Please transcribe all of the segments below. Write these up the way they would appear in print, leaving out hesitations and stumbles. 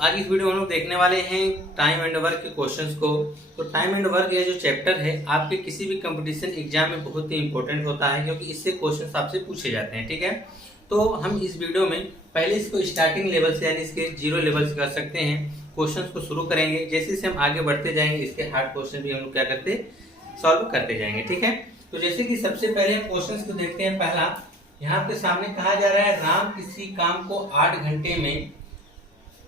आज इस वीडियो में हम लोग देखने वाले हैं टाइम एंड वर्क के क्वेश्चंस को। तो टाइम एंड वर्क ये जो चैप्टर है आपके किसी भी कंपटीशन एग्जाम में बहुत ही इंपॉर्टेंट होता है, क्योंकि इससे क्वेश्चंस आपसे पूछे जाते हैं। ठीक है, तो हम इस वीडियो में पहले इसको स्टार्टिंग लेवल से यानी इसके 0 लेवल से कर सकते हैं, क्वेश्चन को शुरू करेंगे। जैसे जैसे हम आगे बढ़ते जाएंगे इसके हार्ड क्वेश्चन भी हम लोग क्या करते सॉल्व करते जाएंगे। ठीक है, तो जैसे कि सबसे पहले क्वेश्चन को देखते हैं। पहला यहाँ आपके सामने कहा जा रहा है, राम किसी काम को 8 घंटे में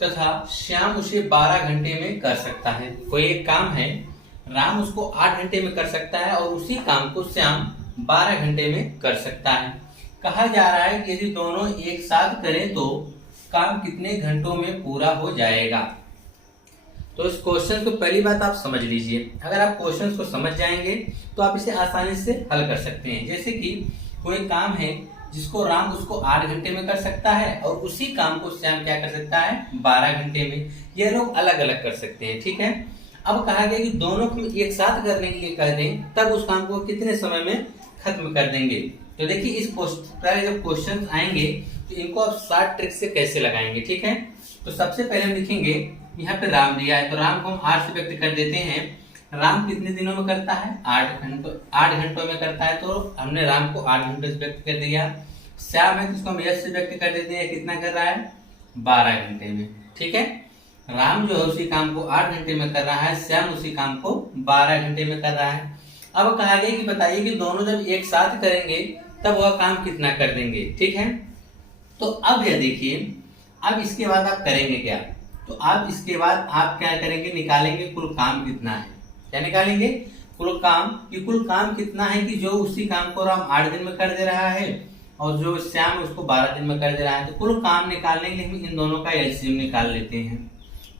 तथा श्याम उसे 12 घंटे में कर सकता है। कोई एक काम है, राम उसको 8 घंटे में कर सकता है और उसी काम को श्याम 12 घंटे में कर सकता है। कहा जा रहा है कि यदि दोनों एक साथ करें तो काम कितने घंटों में पूरा हो जाएगा। तो इस क्वेश्चन को पहली बात आप समझ लीजिए। अगर आप क्वेश्चन को समझ जाएंगे तो आप इसे आसानी से हल कर सकते हैं। जैसे कि कोई काम है जिसको राम उसको 8 घंटे में कर सकता है और उसी काम को श्याम क्या कर सकता है 12 घंटे में। ये लोग अलग अलग कर सकते हैं। ठीक है, अब कहा गया कि दोनों को एक साथ करने के लिए कह दें तब उस काम को कितने समय में खत्म कर देंगे। तो देखिए इस तरह जब क्वेश्चन आएंगे तो इनको आप शॉर्ट ट्रिक से कैसे लगाएंगे। ठीक है, तो सबसे पहले हम लिखेंगे, यहाँ पे राम दिया है तो राम को हम 8 से व्यक्त कर देते हैं। राम कितने दिनों में करता है 8 घंटों में करता है, तो हमने राम को 8 घंटे से व्यक्त कर दिया। श्याम है तो उसको हम यश से व्यक्त कर देते हैं, कितना कर रहा है 12 घंटे में। ठीक है, राम जो है उसी काम को 8 घंटे में कर रहा है, श्याम उसी काम को 12 घंटे में कर रहा है। अब कहा गया कि बताइए कि दोनों जब एक साथ करेंगे तब वह काम कितना कर देंगे। ठीक है, तो अब यह देखिए, अब इसके बाद आप करेंगे क्या, तो आप इसके बाद आप क्या करेंगे, निकालेंगे कुल काम कितना है। क्या निकालेंगे, कुल काम, कि कुल काम कितना है कि जो उसी काम को राम 8 दिन में कर दे रहा है और जो श्याम उसको 12 दिन में कर दे रहा है। तो कुल काम निकालने के लिए हम इन दोनों का एलसीएम निकाल लेते हैं।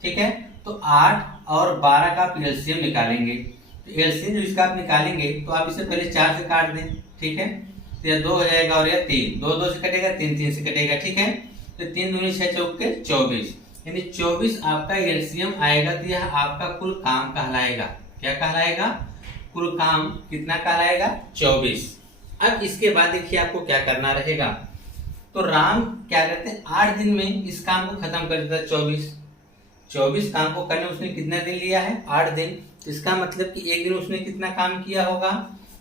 ठीक है, तो 8 और 12 का आप एलसीएम निकालेंगे। तो एलसीएम जो इसका आप निकालेंगे तो आप इसे पहले 4 से काट दें। ठीक है, तो यह 2 हो जाएगा और यह 3, 2 2 से कटेगा, 3 3 से कटेगा। ठीक है, तो 3 दूनी 6 चौक के 24, यानी 24 आपका एलसीएम आएगा। तो यह आपका कुल काम कहलाएगा। क्या कहलाएगा, कुल काम कितना कहलाएगा 24। अब इसके बाद देखिए आपको क्या करना रहेगा। तो राम क्या करते हैं 8 दिन में इस काम को खत्म कर देता है। 24 काम को करने उसने कितना दिन लिया है 8 दिन। इसका मतलब कि एक दिन उसने कितना काम किया होगा।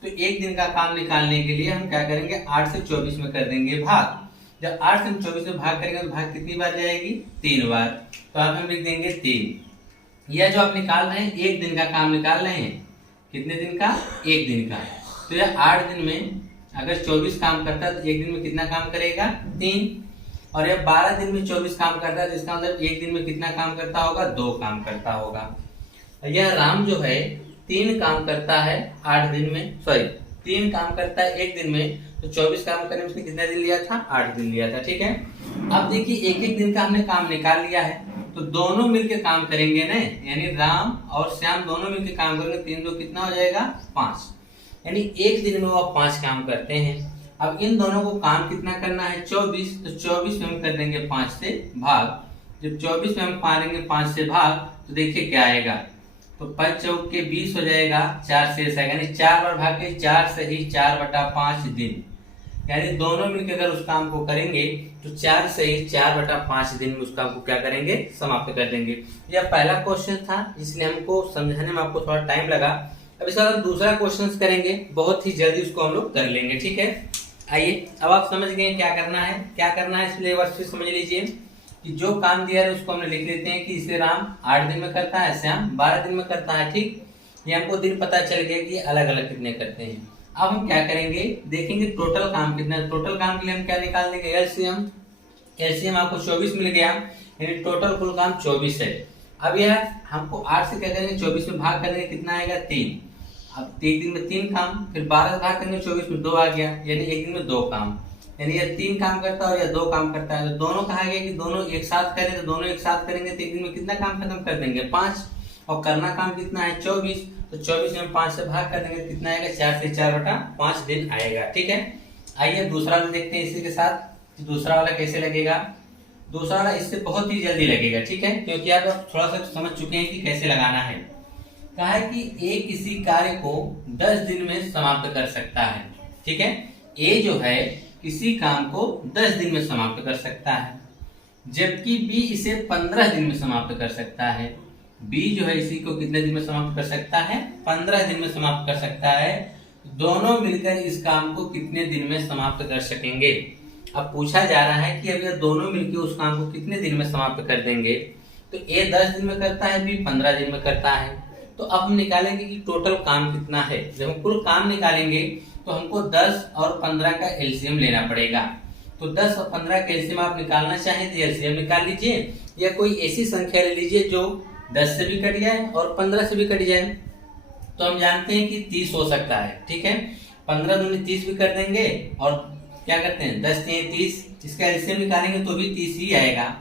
तो एक दिन का काम निकालने के लिए हम क्या करेंगे 8 से 24 में कर देंगे भाग। जब 8 से 24 में भाग करेंगे तो भाग कितनी बार जाएगी 3 बार। तो आप हम लिख देंगे 3। यह जो आप निकाल रहे हैं एक दिन का काम निकाल रहे हैं, कितने दिन का, एक दिन का। तो यह 8 दिन में अगर 24 काम करता है तो एक दिन में कितना काम करेगा 3, और यह 12 दिन में 24 काम करता है तो इसका मतलब एक दिन में कितना काम करता होगा 2 काम करता होगा। यह राम जो है 3 काम करता है 8 दिन में, 3 काम करता है एक दिन में। तो 24 काम करने में उसने कितना दिन लिया था 8 दिन लिया था। ठीक है, अब देखिए एक एक दिन का हमने काम निकाल लिया है तो दोनों मिलकर काम करेंगे ना, यानी राम और श्याम दोनों मिलकर काम करेंगे। 3 2 कितना हो जाएगा 5, यानी एक दिन में वो 5 काम करते हैं। अब इन दोनों को काम कितना करना है 24, तो 24 में हम कर देंगे 5 से भाग। जब 24 में हम मारेंगे 5 से भाग तो देखिए क्या आएगा, तो 5 चौक के 20 हो जाएगा, 4 शेष आएगा, यानी 4 बार भाग के 4 सही 4/5 दिन। यानी दोनों मिलकर अगर उस काम को करेंगे तो 4 सही 4/5 दिन में उस काम को क्या करेंगे समाप्त कर देंगे। यह पहला क्वेश्चन था, इसलिए हमको समझाने में आपको थोड़ा टाइम लगा। अब इसका हम दूसरा क्वेश्चन करेंगे, बहुत ही जल्दी उसको हम लोग कर लेंगे। ठीक है, आइए अब आप समझ गए क्या करना है। क्या करना है इसलिए वर्ष से समझ लीजिए कि जो काम दिया है उसको हमने लिख लेते हैं कि इसे राम 8 दिन में करता है, श्याम 12 दिन में करता है। ठीक, ये हमको दिन पता चल गया कि अलग अलग कितने करते हैं। अब हम क्या करेंगे, देखेंगे टोटल काम कितना है। टोटल काम के लिए हम क्या निकाल देंगे एलसीएम। एलसीएम आपको 24 मिल गया, यानी टोटल कुल काम 24 है। अब यह हमको 8 से क्या करेंगे 24 में भाग करेंगे, कितना आएगा 3। अब एक दिन में 3 काम, फिर 12 से भाग करेंगे 24 में 2 आ गया, यानी एक दिन में 2 काम। यानी यह 3 काम करता है और यह 2 काम करता है। तो दोनों कहा गया कि दोनों एक साथ करें, तो दोनों एक साथ करेंगे तो एक दिन में कितना काम खत्म कर देंगे 5, और करना काम कितना है 24। तो 24 में 5 से भाग कर देंगे कितना आएगा 4 से 4/5 दिन आएगा। ठीक है, आइए दूसरा वाला देखते हैं इसी के साथ। दूसरा वाला कैसे लगेगा, दूसरा वाला इससे बहुत ही जल्दी लगेगा। ठीक है, क्योंकि आप थोड़ा सा समझ चुके हैं कि कैसे लगाना है। कहा है कि ए किसी कार्य को 10 दिन में समाप्त कर सकता है। ठीक है, ए जो है किसी काम को 10 दिन में समाप्त कर सकता है। जबकि बी इसे 15 दिन में समाप्त कर सकता है। बी जो है इसी को कितने दिन में समाप्त कर सकता है? 15 दिन में समाप्त कर सकता है। दोनों मिलकर इस काम को कितने दिन में समाप्त कर सकेंगे? अब पूछा जा रहा है कि अब ये दोनों मिलकर उस काम को कितने दिन में समाप्त कर देंगे। तो ए 10 दिन में करता है, बी 15 दिन में करता है। तो अब हम निकालेंगे कि टोटल काम कितना है। जब हम कुल काम निकालेंगे तो हमको 10 और 15 का एलसीएम लेना पड़ेगा। तो 10 और 15 का एलसीएम आप निकालना चाहें तो एलसीएम निकाल लीजिए, या कोई ऐसी संख्या ले लीजिए जो 10 से भी कट जाए और 15 से भी कट जाए। तो हम जानते हैं कि 30 हो सकता है, ठीक है। 15 दूनी 30 भी कर देंगे, और क्या करते हैं 10 3 30, इसका एलसीएम निकालेंगे तो भी 30 ही आएगा।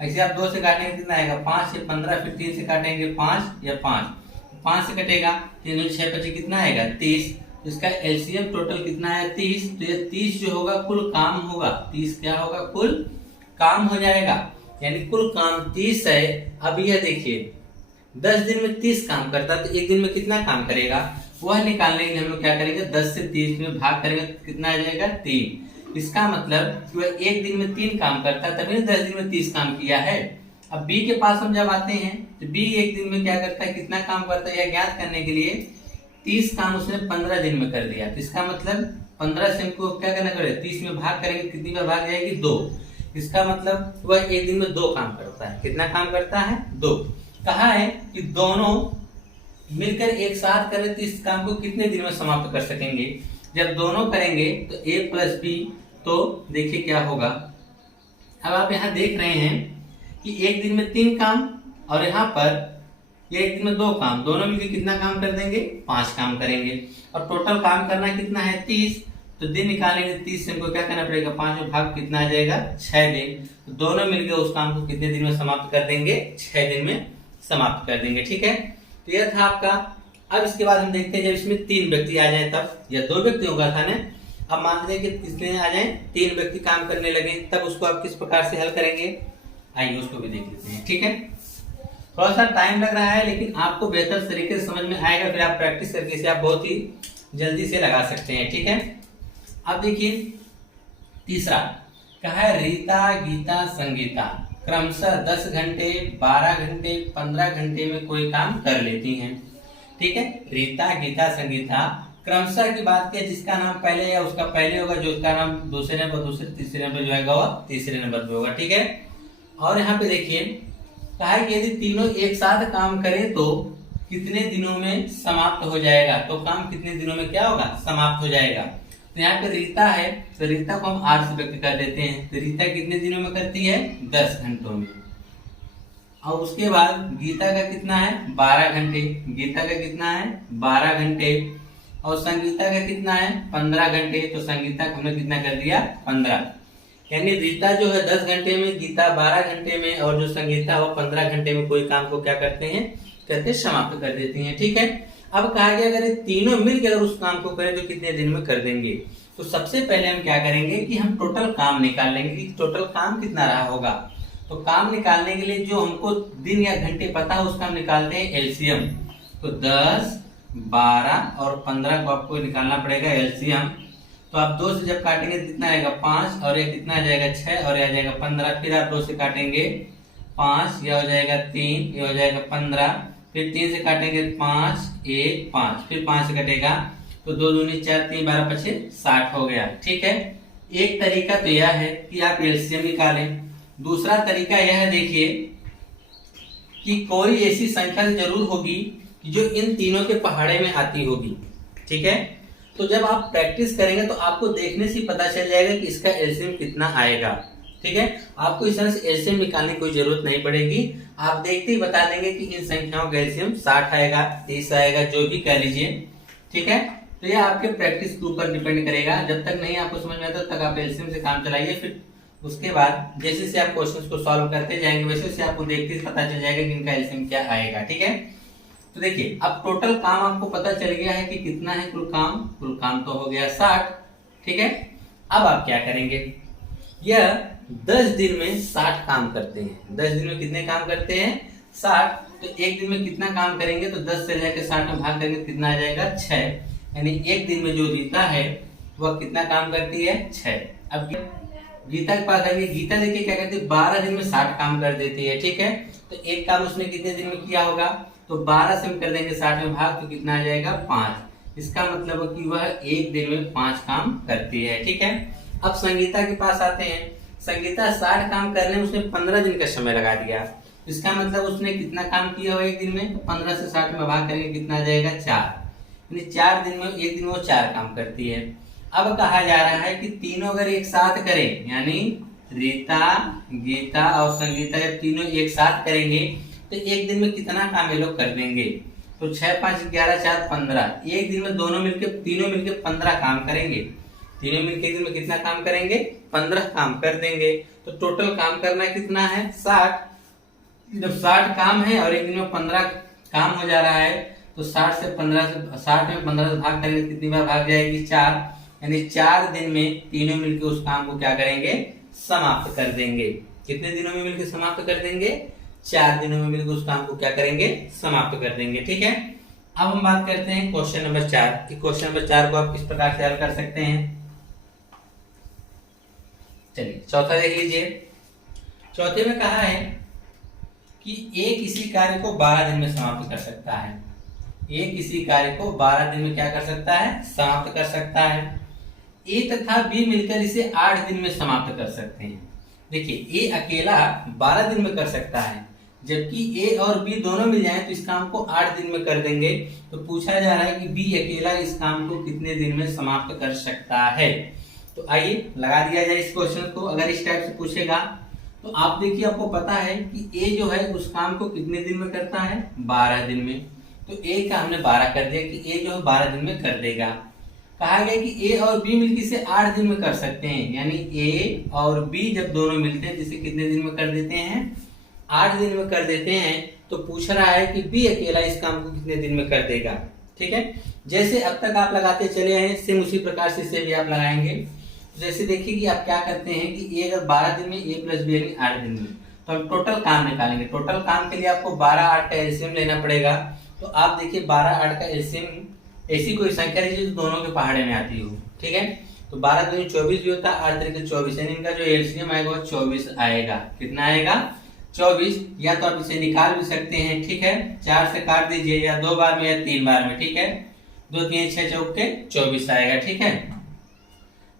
ऐसे आप 2 से काटेंगे कितना आएगा? 5 से 15, फिर 3 से काटेंगे 5 या 5 से कटेगा 3 दूनी 6 बचे कितना आएगा? 30। इसका एलसीएम टोटल कितना है? 30। तो ये 30 जो होगा कुल काम होगा। 30 क्या होगा? कुल काम हो जाएगा, यानी कुल काम 30 है। अब यह देखिए 10 दिन में 30 काम करता है, तो एक दिन में कितना काम करेगा वह निकालने के लिए हम लोग क्या करेंगे? 10 से 30 में भाग करेंगे तो कितना आ जाएगा? 3। इसका मतलब कि वह एक दिन में 3 काम करता है, तभी 10 दिन में 30 काम किया है। अब बी के पास हम जब आते हैं तो बी एक दिन में क्या करता है, कितना काम करता है, यह ज्ञात करने के लिए 30 काम उसने 15 दिन में कर दिया। तो इसका मतलब 15 से हमको क्या करना पड़ेगा? 30 में भाग करेंगे, कितनी बार भाग जाएगी? 2। इसका मतलब वह एक दिन में 2 काम करता है। कितना काम करता है? 2। कहा है कि दोनों मिलकर एक साथ करें तो इस काम को कितने दिन में समाप्त कर सकेंगे। जब दोनों करेंगे तो a प्लस बी, तो देखिए क्या होगा। अब आप यहाँ देख रहे हैं कि एक दिन में 3 काम, और यहाँ पर ये एक दिन में 2 काम, दोनों मिलकर कितना काम कर देंगे? 5 काम करेंगे। और टोटल काम करना कितना है? 30। तो दिन निकालेंगे 30 से हमको क्या करना पड़ेगा? 5 में भाग कितना आ जाएगा? 6 दिन। तो दोनों मिलकर उस काम को कितने दिन में समाप्त कर देंगे? 6 दिन में समाप्त कर देंगे, ठीक है। तो यह था आपका। अब इसके बाद हम देखते हैं जब इसमें 3 व्यक्ति आ जाए तब, या 2 व्यक्ति होगा था ना। अब मान लीजिए कि कितने आ जाए? 3 व्यक्ति काम करने लगे, तब उसको आप किस प्रकार से हल करेंगे? आइए उसको भी देख लेते हैं, ठीक है। थोड़ा सा टाइम लग रहा है, लेकिन आपको बेहतर तरीके से समझ में आएगा। फिर आप प्रैक्टिस करके इसे आप बहुत ही जल्दी से लगा सकते हैं, ठीक है। अब देखिए तीसरा कहा है, रीता गीता संगीता क्रमशः 10 घंटे 12 घंटे 15 घंटे में कोई काम कर लेती हैं, ठीक है। रीता गीता संगीता क्रमशः की बात की, जिसका नाम पहले या उसका पहले होगा, जो उसका नाम दूसरे नंबर दूसरे तीसरे नंबर जो आएगा वह तीसरे नंबर पे होगा, ठीक है। और यहाँ पे देखिए कहा है कि यदि तीनों एक साथ काम करें तो कितने दिनों में समाप्त हो जाएगा। तो काम कितने दिनों में क्या होगा? समाप्त हो जाएगा। तो यहाँ पे रीता है, तो रीता को हम 8 से व्यक्त कर देते हैं। तो रीता कितने दिनों में करती है? 10 घंटों में। और उसके बाद गीता का कितना है? 12 घंटे। गीता का कितना है? 12 घंटे। और संगीता का कितना है? 15 घंटे। तो संगीता का हमने कितना कर दिया? 15। यानी रीता जो है 10 घंटे में, गीता 12 घंटे में, और जो संगीता वो 15 घंटे में कोई काम को क्या करते हैं? करके समाप्त कर देती हैं, ठीक है। अब कहा गया अगर तीनों मिलकर उस काम को करें तो कितने दिन में कर देंगे। तो सबसे पहले हम क्या करेंगे कि हम टोटल काम निकाल लेंगे कि टोटल काम कितना रहा होगा। तो काम निकालने के लिए जो हमको दिन या घंटे पता है उसका हम निकालते हैं एलसीएम। तो 10, 12 और 15 को आपको निकालना पड़ेगा एलसीएम। तो आप 2 से जब काटेंगे कितना आएगा? 5, और ये कितना आ जाएगा? 6, और ये आ जाएगा 15। फिर आप 2 से काटेंगे 5, यह हो जाएगा 3, यह हो जाएगा 15। फिर 3 से काटेंगे 5, 1, 5, फिर 5 से कटेगा तो 2 दूनी 4, 3 12 पचे 60 हो गया, ठीक है। एक तरीका तो यह है कि आप एलसीएम निकालें। दूसरा तरीका यह है, देखिए कि कोई ऐसी संख्या जरूर होगी कि जो इन तीनों के पहाड़े में आती होगी, ठीक है। तो जब आप प्रैक्टिस करेंगे तो आपको देखने से पता चल जाएगा कि इसका एलसीएम कितना आएगा, ठीक है। आपको इस तरह से एलसीएम निकालने की कोई जरूरत नहीं पड़ेगी। आप देखते ही बता देंगे कि इन संख्याओं का एलसीएम 60 आएगा, 30 आएगा, जो भी कह लीजिए, ठीक है। तो यह आपके प्रैक्टिस के ऊपर डिपेंड करेगा। जब तक नहीं आपको समझ में आता तब तक आप एलसीएम से काम चलाइए। फिर उसके बाद जैसे से आप क्वेश्चंस को सॉल्व करते जाएंगे वैसे से आपको देखते ही पता चल जाएगा कि इनका एलसीएम क्या आएगा, ठीक है। तो देखिए अब टोटल काम आपको पता चल गया है कि कितना है कुल काम तो हो गया 60, ठीक है। अब आप क्या करेंगे? यह 10 दिन में 60 काम करते हैं। 10 दिन में कितने काम करते हैं? 60। तो एक दिन में कितना काम करेंगे? तो 10 से लेकर 60 में भाग करेंगे कितना आ जाएगा? 6। यानी एक दिन में जो रीता है वह कितना काम करती है? 6। अब गीता के पास आएंगे। गीता देखिए क्या करती है, 12 दिन में 60 काम कर देती है, ठीक है। तो एक काम उसने कितने दिन में किया होगा, तो 12 से हम कर देंगे 60 में भाग, तो कितना आ जाएगा 5। इसका मतलब है कि वह एक दिन में 5 काम करती है, ठीक है। अब संगीता के पास आते हैं। संगीता 60 काम करने में उसने 15 दिन का समय लगा दिया। इसका मतलब उसने कितना काम किया हो एक दिन में, तो 15 से 60 में भाग करेंगे, कितना आ जाएगा 4। यानी 4 दिन में, एक दिन में वो 4 काम करती है। अब कहा जा रहा है कि तीनों अगर एक साथ करें, यानी रीता, गीता और संगीता जब तीनों एक साथ करेंगे तो एक दिन में कितना काम ये लोग कर देंगे, तो 6 5 11 4 15। एक दिन में तीनों मिलके 15 काम करेंगे। तीनों मिलके एक दिन में कितना काम करेंगे, 15 काम कर देंगे। तो टोटल काम करना कितना है, 60। जब 60 काम है और एक दिन में 15 काम हो जा रहा है, तो 60 में 15 से भाग करेंगे, कितनी बार भाग जाएगी, 4। यानी 4 दिन में तीनों मिलकर उस काम को क्या करेंगे, समाप्त कर देंगे। कितने दिनों में मिलकर समाप्त कर देंगे, 4 दिनों में मिलकर उस काम को क्या करेंगे, समाप्त कर देंगे, ठीक है। अब हम बात करते हैं क्वेश्चन नंबर 4 कि क्वेश्चन नंबर 4 को आप किस प्रकार से हल कर सकते हैं। चलिए चौथा देख लीजिए। चौथे में कहा है कि ए किसी कार्य को 12 दिन में समाप्त कर सकता है। ए किसी कार्य को 12 दिन में क्या कर सकता है, समाप्त कर सकता है। ए तथा बी मिलकर इसे 8 दिन में समाप्त कर सकते हैं। देखिए ए अकेला 12 दिन में कर सकता है, जबकि ए और बी दोनों मिल जाएं तो इस काम को 8 दिन में कर देंगे। तो पूछा जा रहा है कि बी अकेला इस काम को कितने दिन में समाप्त कर सकता है। तो आइए लगा दिया जाए इस क्वेश्चन को। अगर इस टाइप से पूछेगा तो आप देखिए, आपको पता है कि ए जो है उस काम को कितने दिन में करता है, 12 दिन में। तो ए का हमने 12 कर दिया कि ए जो है 12 दिन में कर देगा। कहा गया कि ए और बी मिलकर इसे 8 दिन में कर सकते हैं, यानी ए और बी जब दोनों मिलते हैं जिसे कितने दिन में कर देते हैं, 8 दिन में कर देते हैं। तो पूछ रहा है कि बी अकेला इस काम को कितने दिन में कर देगा, ठीक है। जैसे अब तक आप लगाते चले हैं, सेम उसी प्रकार से इसे भी आप लगाएंगे। जैसे देखिए कि आप क्या करते हैं कि ए अगर 12 दिन में, ए प्लस बी यानी 8 दिन में, तो हम टोटल काम निकालेंगे। टोटल काम के लिए आपको 12 8 का एलसीएम लेना पड़ेगा। तो आप देखिए 12 8 का एलसीएम, ऐसी कोई संख्या लीजिए जो दोनों के पहाड़े में आती हो, ठीक है। तो 12 दूनी 24 भी होता है, 8 तरीके 24, यानी इनका जो एलसीएम आएगा वो 24 आएगा। कितना आएगा, 24। या तो आप इसे निकाल भी सकते हैं, ठीक है। 4 से काट दीजिए, या 2 बार में या 3 बार में, ठीक है। 2 3 6 चौके 24 आएगा, ठीक है।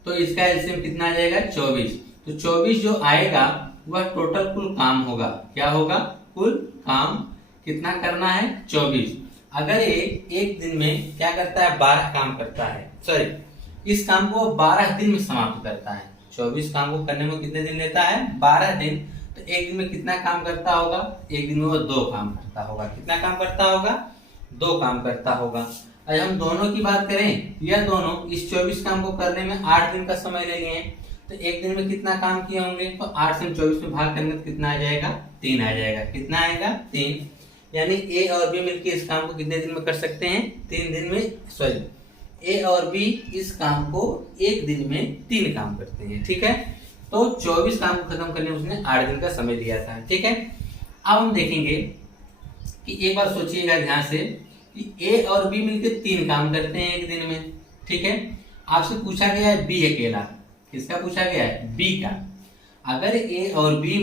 तो इसका एलसीएम कितना आ जाएगा, 24। तो 24 जो आएगा वह टोटल कुल काम होगा। क्या होगा, कुल काम कितना करना है, 24। अगर एक दिन में क्या करता है, 12 काम करता है, सॉरी इस काम को 12 दिन में समाप्त करता है। 24 काम को करने में कितने दिन लेता है, 12 दिन। तो एक दिन में कितना काम करता होगा, एक दिन में वो 2 काम करता होगा। कितना काम करता होगा, 2 काम करता होगा। अगर हम दोनों की बात करें, यह दोनों इस 24 काम को करने में 8 दिन का समय ले लिए, तो एक दिन में कितना काम किए होंगे, तो 8 से 24 में भाग करेंगे तो कितना आ जाएगा, 3 आ जाएगा। कितना आएगा, 3। यानी ए और बी मिलकर इस काम को कितने दिन में कर सकते हैं, 3 दिन में, सॉरी ए और बी इस काम को एक दिन में 3 काम करते हैं, ठीक है। तो 24 काम को खत्म करने में उसने 8 दिन का समय दिया था, ठीक है। अब हम देखेंगे कि एक बार सोचिएगा ध्यान से कि ए और बी मिलकर 3 काम करते हैं एक दिन में, ठीक है। आपसे पूछा गया है बी अकेला, किसका पूछा गया है, बी का। अगर ए और बी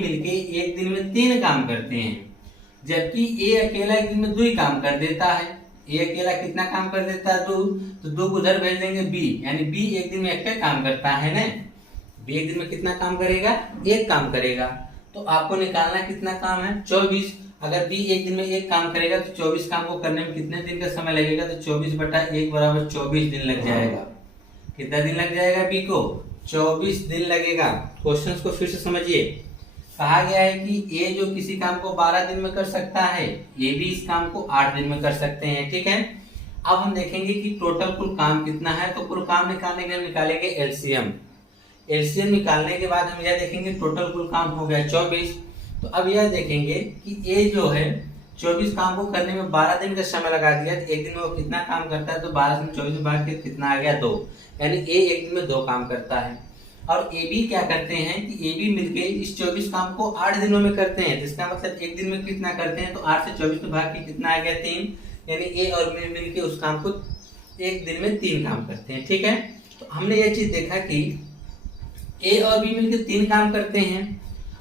मिलके एक दिन में 3 काम करते हैं, जबकि ए अकेला एक दिन में 2 ही काम कर देता है। ए अकेला कितना काम कर देता है, 2, तो 2 को उधर भेज देंगे बी, यानी बी एक दिन में 1 काम करता है ना। बी एक दिन में कितना काम करेगा, 1 काम करेगा। तो आपको निकालना कितना काम है, 24। अगर बी एक दिन में 1 काम करेगा तो 24 काम को करने में कितने दिन का समय लगेगा, तो 24/1 बराबर 24 दिन लग जाएगा। कितना दिन लग जाएगा बी को, 24 दिन लगेगा। क्वेश्चंस को फिर से समझिए। कहा गया है कि ए जो किसी काम को 12 दिन में कर सकता है, ये भी इस काम को 8 दिन में कर सकते हैं, ठीक है। अब हम देखेंगे कि टोटल कुल काम कितना है। तो कुल काम निकालने के लिए हम निकालेंगे एलसीएम। एलसीएम निकालने के बाद हम यह देखेंगे टोटल कुल काम हो गया 24। तो अब यह देखेंगे कि ए जो है 24 काम को करने में 12 दिन का समय लगा दिया, तो एक दिन में वो कितना काम करता है, तो 12 से 24 भाग के कितना आ गया, 2। यानी ए एक दिन में 2 काम करता है। और ए बी क्या करते हैं कि ए बी मिलके इस 24 काम को 8 दिनों में करते हैं। जिसका मतलब एक दिन में कितना करते हैं, तो 8 से 24 में भाग के कितना आ गया, 3। यानी ए और बी मिलके उस काम को एक दिन में 3 काम करते हैं, ठीक है। तो तो हमने ये चीज देखा कि ए और बी मिलकर 3 काम करते हैं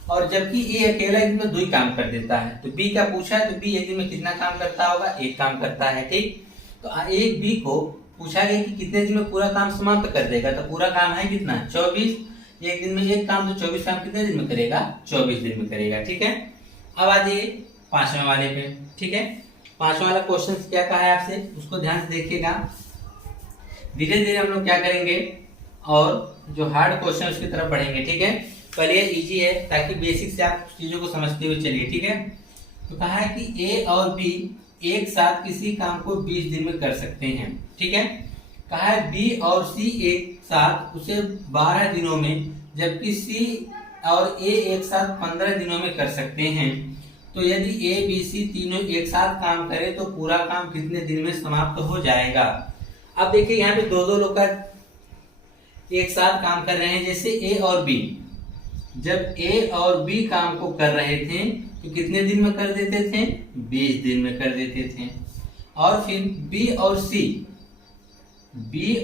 और जबकि ए अकेला एक दिन में 2 ही काम कर देता है। तो बी का पूछा है तो बी एक दिन में कितना काम करता होगा, 1 काम करता है। ठीक, तो एक बी को पूछा गया कि कितने दिन में पूरा काम समाप्त कर देगा, तो पूरा काम है कितना, 24। एक दिन में 1 काम, तो 24 काम कितने दिन में करेगा, 24 दिन में करेगा। ठीक है, अब आ जाइए 5वें वाले पे। ठीक है, 5वां वाला क्वेश्चन क्या कहा है आपसे, उसको ध्यान से देखिएगा। धीरे धीरे हम लोग क्या करेंगे और जो हार्ड क्वेश्चन उसकी तरफ बढ़ेंगे। ठीक है, पहले ये इजी है ताकि बेसिक से आप चीजों को समझते हुए चलिए। ठीक है, तो कहा है कि ए और बी एक साथ किसी काम को 20 दिन में कर सकते हैं। ठीक है, कहा है बी और सी एक साथ उसे 12 दिनों में, जबकि सी और ए एक साथ 15 दिनों में कर सकते हैं। तो यदि ए बी सी तीनों एक साथ काम करें तो पूरा काम कितने दिन में समाप्त हो जाएगा। अब देखिए यहाँ पे दो लोग का एक साथ काम कर रहे हैं। जैसे ए और बी, जब ए और बी काम को कर रहे थे तो कितने दिन में कर देते थे, 20 दिन में कर देते थे। और फिर बी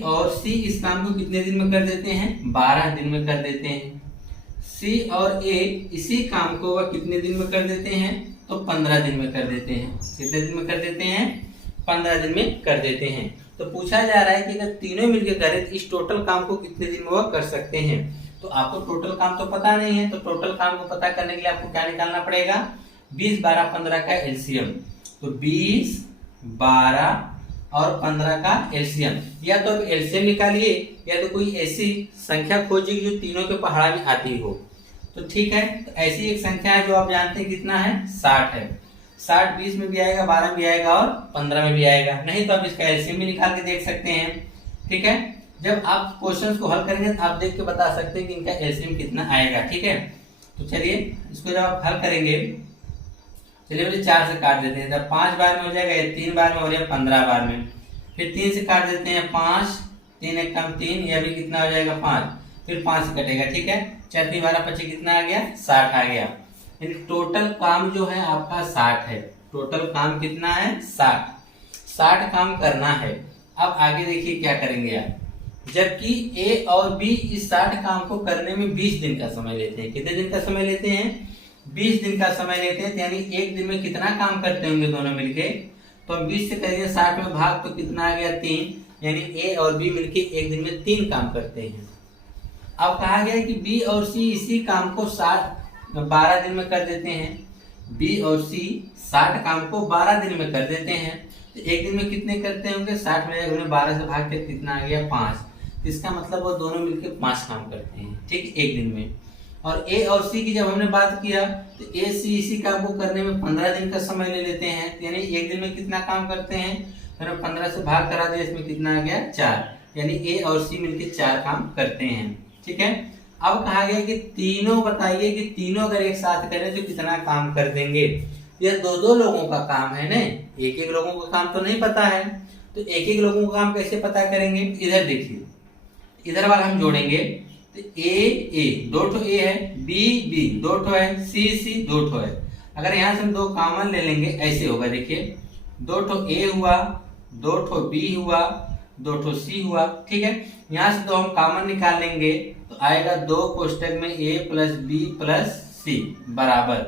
और सी इस काम को कितने दिन में कर देते हैं, 12 दिन में कर देते हैं। सी और ए इसी काम को वह कितने दिन में कर देते हैं, तो 15 दिन में कर देते हैं। कितने दिन में कर देते हैं, 15 दिन में कर देते हैं। तो पूछा जा रहा है कि अगर तीनों मिलकर करें तो इस टोटल काम को कितने दिन में वह कर सकते हैं। तो आपको टोटल काम तो पता नहीं है, तो टोटल काम को पता करने के लिए आपको क्या निकालना पड़ेगा, 20, 12, 15 का एलसीएम। तो 20, 12 और 15 का एलसीएम, या तो एलसीएम निकालिए या तो कोई ऐसी संख्या खोजिए जो तीनों के पहाड़ा में आती हो। तो ठीक है, तो ऐसी एक संख्या है जो आप जानते हैं कितना है, 60 है। 60 20 में भी आएगा, 12 में भी आएगा और 15 में भी आएगा। नहीं तो आप इसका एलसीएम भी निकाल के देख सकते हैं। ठीक है, जब आप क्वेश्चंस को हल करेंगे तो आप देख के बता सकते हैं कि इनका एलसीएम कितना आएगा। ठीक है, तो चलिए इसको जब आप हल करेंगे, चलिए पहले 4 से काट देते हैं। जब 5 बार में हो जाएगा, ये 3 बार में हो जाएगा, 15 बार में। फिर 3 से काट देते हैं, 5, 3 एक कम 3, यह भी कितना हो जाएगा, 5। फिर 5 से कटेगा। ठीक है, 4 3 12 25 कितना आ गया, 60 आ गया। यानी टोटल काम जो है आपका 60 है। टोटल काम कितना है, 60 काम करना है। अब आगे देखिए क्या करेंगे आप, जबकि ए और बी इस 60 काम को करने में 20 दिन का समय लेते हैं। कितने दिन का समय लेते हैं, 20 दिन का समय लेते हैं। यानी एक दिन में कितना काम करते होंगे दोनों मिलके, तो हम 20 से करेंगे 60 में भाग, तो कितना आ गया, 3। यानी ए और बी मिलके एक दिन में 3 काम करते हैं। अब कहा गया कि बी और सी इसी काम को 12 दिन में कर देते हैं। बी और सी 60 काम को 12 दिन में कर देते हैं। तो एक दिन में कितने करते होंगे, 60 में 12 से भाग के कितना आ गया, 5। इसका मतलब वो दोनों मिलकर 5 काम करते हैं। ठीक, एक दिन में। और ए और सी की जब हमने बात किया तो ए सी इसी काम को करने में 15 दिन का समय ले लेते हैं। यानी एक दिन में कितना काम करते हैं, मैंने 15 से भाग करा दिया, इसमें कितना आ गया, 4। यानी ए और सी मिलकर 4 काम करते हैं। ठीक है, अब कहा गया कि तीनों बताइए कि तीनों अगर एक साथ करें तो कितना काम कर देंगे। यह 2 लोगों का काम है ना, एक लोगों का काम तो नहीं पता है। तो एक लोगों का काम कैसे पता करेंगे, इधर देखिए, इधर वाला हम जोड़ेंगे तो ए 2 ठो ए है, बी 2 ठो है, सी 2 ठो है। अगर यहाँ से हम 2 कॉमन ले लेंगे, ऐसे होगा। देखिए 2 ठो ए हुआ, 2 ठो बी हुआ, 2 ठो सी हुआ। ठीक है, यहाँ से 2 हम कॉमन निकाल लेंगे तो आएगा 2 कोष्टक में a plus B plus C बराबर,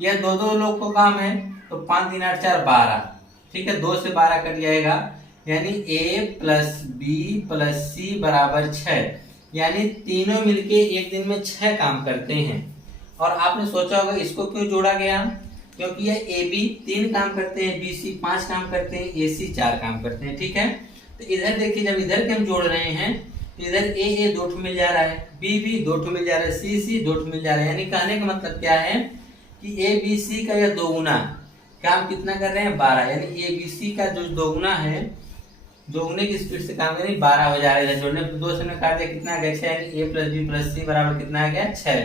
यह 2 लोग को काम है। तो 5 3 8 4 12। ठीक है, 2 से 12 कट जाएगा। यानी a plus B plus C बराबर 6। यानी तीनों मिलके एक दिन में 6 काम करते हैं। और आपने सोचा होगा इसको क्यों जोड़ा गया, क्योंकि यह ए बी 3 काम करते हैं, बी सी 5 काम करते हैं, ए सी 4 काम करते हैं। ठीक है, तो इधर देखिए, जब इधर के हम जोड़ रहे हैं तो इधर ए 2 ठो मिल जा रहा है, बी 2 ठो मिल जा रहा है, सी 2 ठो मिल जा रहा है। यानी कहने का मतलब क्या है कि ए बी सी का यह 2 गुना काम कितना कर रहे हैं, 12। यानी ए बी सी का जो 2 गुना है, 2 गुने की स्पीड से काम करें, 12 हो जा रहा है। जोड़ने 2 से काट दिया, कितना आ गया, 6। यानी ए प्लस बी प्लस सी बराबर कितना आ गया, 6।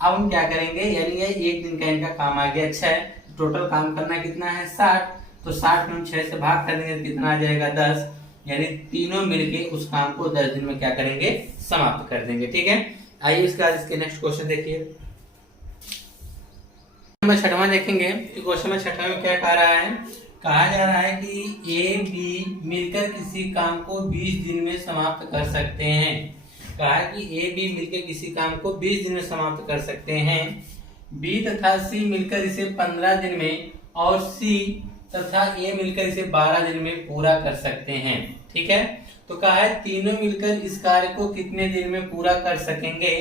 अब हम क्या करेंगे, यानी ये एक दिन का इनका काम आ गया 6। टोटल काम करना कितना है, 60। तो 60 में हम 6 से भाग कर देंगे, कितना आ जाएगा, 10। यानी तीनों मिलके उस काम को 10 दिन में क्या करेंगे, समाप्त कर देंगे। ठीक है, आइए इसके नेक्स्ट क्वेश्चन देखिए। नंबर 6वां देखेंगे कि क्वेश्चन में 6वां में क्या कह रहा है, कहा जा रहा है कि ए बी मिलकर किसी काम को 20 दिन में समाप्त कर सकते हैं। कहा है कि ए बी मिलकर किसी काम को 20 दिन में समाप्त कर सकते हैं। बी तथा सी मिलकर इसे 15 दिन में और सी तथा ए मिलकर इसे 12 दिन में पूरा कर सकते हैं। ठीक है, तो कहा है तीनों मिलकर इस कार्य को कितने दिन में पूरा कर सकेंगे,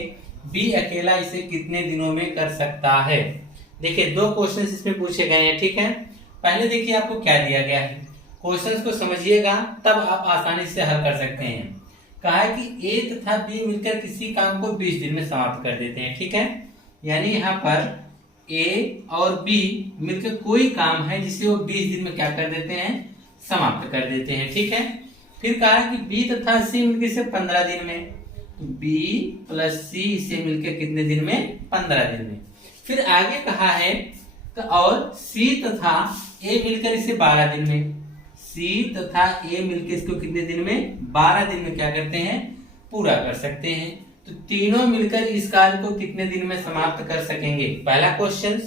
बी अकेला इसे कितने दिनों में कर सकता है। देखिए 2 क्वेश्चंस इसमें पूछे गए हैं। ठीक है, पहले देखिए आपको क्या दिया गया है, क्वेश्चंस को समझिएगा तब आप आसानी से हल कर सकते हैं। कहा है कि ए तथा बी मिलकर किसी काम को 20 दिन में समाप्त कर देते हैं। ठीक है, यानी यहाँ पर ए और बी मिलकर कोई काम है जिसे वो 20 दिन में क्या कर देते हैं, समाप्त कर देते हैं। ठीक है, फिर कहा कि बी तथा सी मिलकर इसे 15 दिन में, तो बी प्लस सी इसे मिलकर कितने दिन में, 15 दिन में। फिर आगे कहा है तो और सी तथा ए मिलकर इसे 12 दिन में, सी तथा ए मिलकर इसको कितने दिन में, 12 दिन में क्या करते हैं, पूरा कर सकते हैं। तो तीनों मिलकर इस कार्य को कितने दिन में समाप्त कर सकेंगे, पहला क्वेश्चन।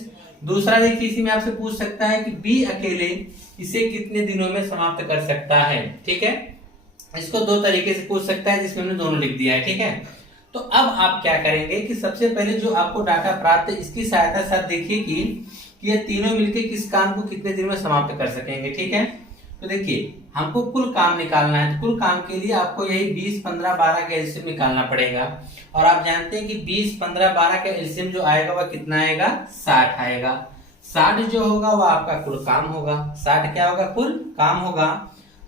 दूसरा देखिए इसी में आपसे पूछ सकता है कि बी अकेले इसे कितने दिनों में समाप्त कर सकता है। ठीक है, इसको 2 तरीके से पूछ सकता है जिसमें हमने दोनों लिख दिया है। ठीक है, तो अब आप क्या करेंगे कि सबसे पहले जो आपको डाटा प्राप्त है इसकी सहायता से देखिए कि ये तीनों मिलकर किस काम को कितने दिन में समाप्त कर सकेंगे। ठीक है, तो देखिए हमको कुल काम निकालना है, तो कुल काम के लिए आपको यही 20, 15, 12 का एलसीएम निकालना पड़ेगा। और आप जानते हैं कि 20, 15, 12 का एलसीएम जो आएगा वह कितना आएगा, 60 आएगा। 60 जो होगा वह आपका कुल काम होगा। 60 क्या होगा, कुल काम होगा।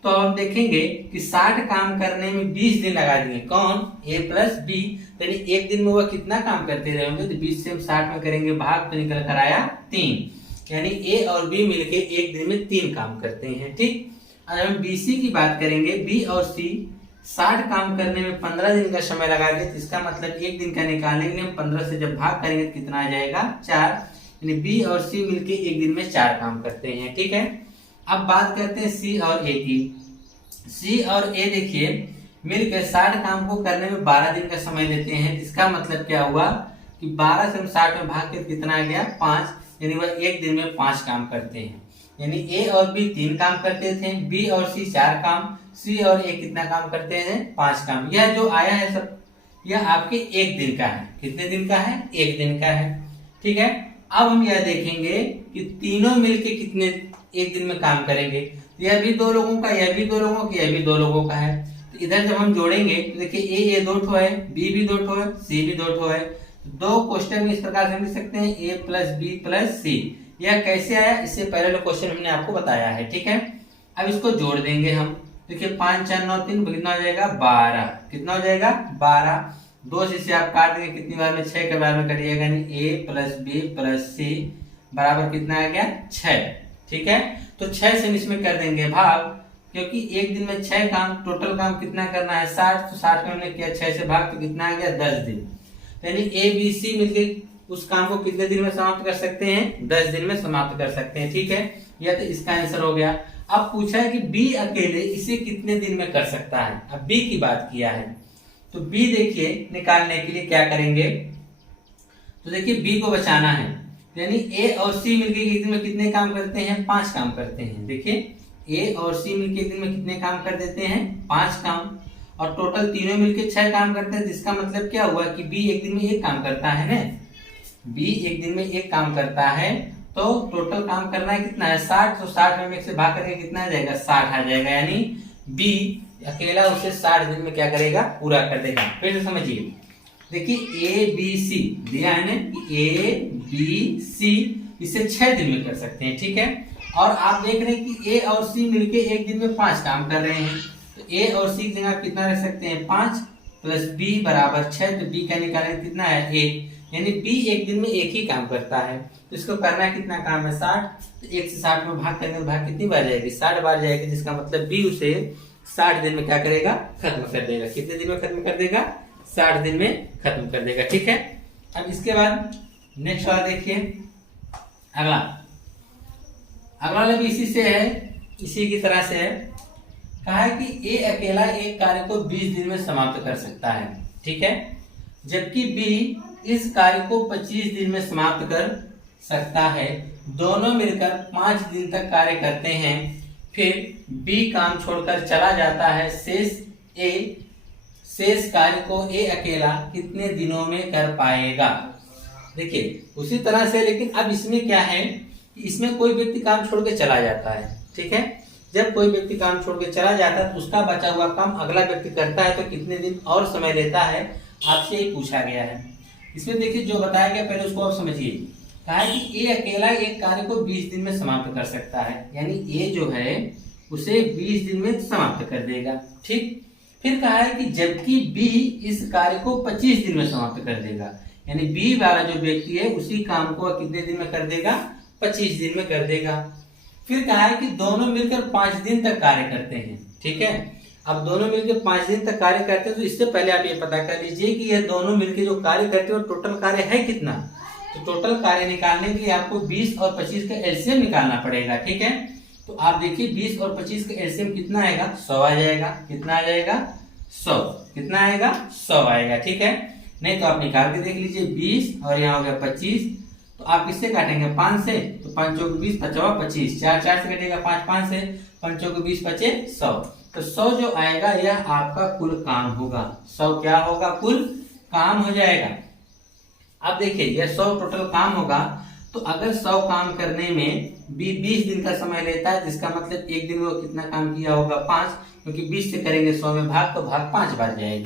तो आप देखेंगे कि 60 काम करने में 20 दिन लगा देंगे, कौन, ए प्लस बी, यानी एक दिन में वह कितना काम करते रहेंगे, तो 20 से हम 60 में करेंगे भाग, तो निकल कर आया 3, यानी ए और बी मिलके एक दिन में 3 काम करते हैं। ठीक, अगर हम बीसी की बात करेंगे, बी और सी 60 काम करने में 15 दिन का समय लगाएंगे, तो इसका मतलब एक दिन का निकालेंगे हम, 15 से जब भाग करेंगे तो कितना आ जाएगा, 4, यानी बी और सी मिलके एक दिन में 4 काम करते हैं। ठीक है, अब बात करते हैं सी और ए की। सी और ए देखिए मिलकर 60 काम को करने में 12 दिन का समय लेते हैं। इसका मतलब क्या हुआ कि 12 से हम 60 में भाग के कितना आ गया, 5, यानी वह एक दिन में 5 काम करते हैं। यानी ए और बी 3 काम करते थे, बी और सी 4 काम, सी और ए कितना काम करते हैं, 5 काम। यह जो आया है सब यह आपके एक दिन का है। कितने दिन का है, एक दिन का है। ठीक है, अब हम यह देखेंगे कि तीनों मिलके कितने एक दिन में काम करेंगे। यह भी 2 लोगों का, यह भी 2 लोगों का, यह भी 2 लोगों का है। तो इधर जब हम जोड़ेंगे तो देखिए ए 2 ठो है, बी भी 2 ठो है, सी भी 2 ठो है। 2 क्वेश्चन में इस प्रकार से हम लिख सकते हैं ए प्लस बी प्लस सी। यह कैसे आया, इससे पहले क्वेश्चन हमने आपको बताया है। ठीक है, अब इसको जोड़ देंगे हम। देखिए 5, 4, 9, 3 कितना हो जाएगा, 12। कितना हो जाएगा, 12। 2 से आप काट देंगे कितनी बार में, 6 के बार में कटिएगा, यानी ए प्लस बी प्लस सी बराबर कितना आ गया, 6। ठीक है, तो 6 से इसमें कर देंगे भाग, क्योंकि एक दिन में 6 काम, टोटल काम कितना करना है, 60, तो 60 में हमने किया 6 से भाग, तो कितना आ गया, 10 दिन। यानी ए बी सी मिलके उस काम को कितने दिन में समाप्त कर सकते हैं, 10 दिन में समाप्त कर सकते हैं। ठीक है, यह तो इसका आंसर हो गया। अब पूछा है कि बी अकेले इसे कितने दिन में कर सकता है। अब बी की बात किया है, तो बी देखिए निकालने के लिए क्या करेंगे, तो देखिए बी को बचाना है, यानी ए और सी मिलके एक दिन में कितने काम करते हैं, 5 काम करते हैं। देखिए ए और सी मिलके एक दिन में कितने काम कर देते हैं, 5 काम, और टोटल तीनों मिलके 6 काम करते हैं। जिसका मतलब क्या हुआ कि बी एक दिन में 1 काम करता है ना, बी एक दिन में 1 काम करता है, तो टोटल काम करना है कितना है, 60, तो 60 में 1 से भाग करके कितना आ जाएगा, 60 आ जाएगा। यानी बी अकेला उसे 60 दिन में क्या करेगा, पूरा कर देगा। फिर से समझिए, देखिए ए बी सी दिया है ना, ए बी सी इसे 6 दिन में कर सकते हैं। ठीक है, और आप देख रहे हैं कि ए और सी मिलके एक दिन में 5 काम कर रहे हैं, तो ए और सी की जगह कितना रख सकते हैं, 5 प्लस बी बराबर 6, तो बी का निकालेंगे कितना है, 1, यानी बी एक दिन में 1 ही काम करता है। तो इसको करना कितना काम है, 60, तो 1 से 60 में भाग करेंगे, भाग कितनी बार जाएगी, 60 बार जाएगी। जिसका मतलब बी उसे 60 दिन में क्या करेगा, खत्म कर देगा। कितने दिन में खत्म कर देगा, 60 दिन में खत्म कर देगा। ठीक है, अब इसके बाद नेक्स्ट वाला देखिए, अगला वाला भी इसी से है, इसी की तरह से है। कहा है कि ए अकेला एक कार्य को 20 दिन में समाप्त कर सकता है। ठीक है, जबकि बी इस कार्य को 25 दिन में समाप्त कर सकता है, दोनों मिलकर 5 दिन तक कार्य करते हैं, फिर बी काम छोड़कर चला जाता है, शेष कार्य को ए अकेला कितने दिनों में कर पाएगा। देखिए उसी तरह से, लेकिन अब इसमें क्या है, इसमें कोई व्यक्ति काम छोड़ के चला जाता है, ठीक है। जब कोई व्यक्ति काम छोड़ के चला जाता है तो उसका बचा हुआ काम अगला व्यक्ति करता है, तो कितने दिन और समय लेता है, आपसे ये पूछा गया है। इसमें देखिए जो बताया गया पहले उसको आप समझिए। कहा है कि ए अकेला एक कार्य को 20 दिन में समाप्त कर सकता है, यानी ए जो है उसे 20 दिन में समाप्त कर देगा, ठीक। फिर कहा है कि जबकि बी इस कार्य को 25 दिन में समाप्त कर देगा, यानी बी वाला जो व्यक्ति है उसी काम को कितने दिन में कर देगा, 25 दिन में कर देगा। फिर कहा है कि दोनों मिलकर 5 दिन तक कार्य करते हैं, ठीक है। अब दोनों मिलकर 5 दिन तक कार्य करते हैं, तो इससे पहले आप ये पता कर लीजिए कि यह दोनों मिलकर जो कार्य करते हैं वो टोटल कार्य है कितना। तो टोटल कार्य निकालने के लिए आपको 20 और 25 का एलसीएम निकालना पड़ेगा, ठीक है। तो आप देखिए 20 और 25 का एलसीएम कितना आएगा, 100 आ जाएगा। कितना आ जाएगा, 100। कितना आएगा, 100 आएगा, ठीक है। नहीं तो आप निकाल के देख लीजिए, 20 और यहाँ हो गया 25, तो आप किससे काटेंगे, 5 से, तो 5 चौक 20, 5 25, 4 से कटेगा, 5 से, 5 चौक 20 बचे 100। तो 100 जो आएगा यह आपका कुल काम होगा। 100 क्या होगा, कुल काम हो जाएगा। अब देखिए यह 100 टोटल काम होगा, तो अगर 100 काम करने में बी 20 दिन का समय लेता है, जिसका मतलब एक दिन में वो कितना काम किया होगा, 5, क्योंकि 20 से करेंगे 100 में भाग, तो भाग 5 बार जाएगी।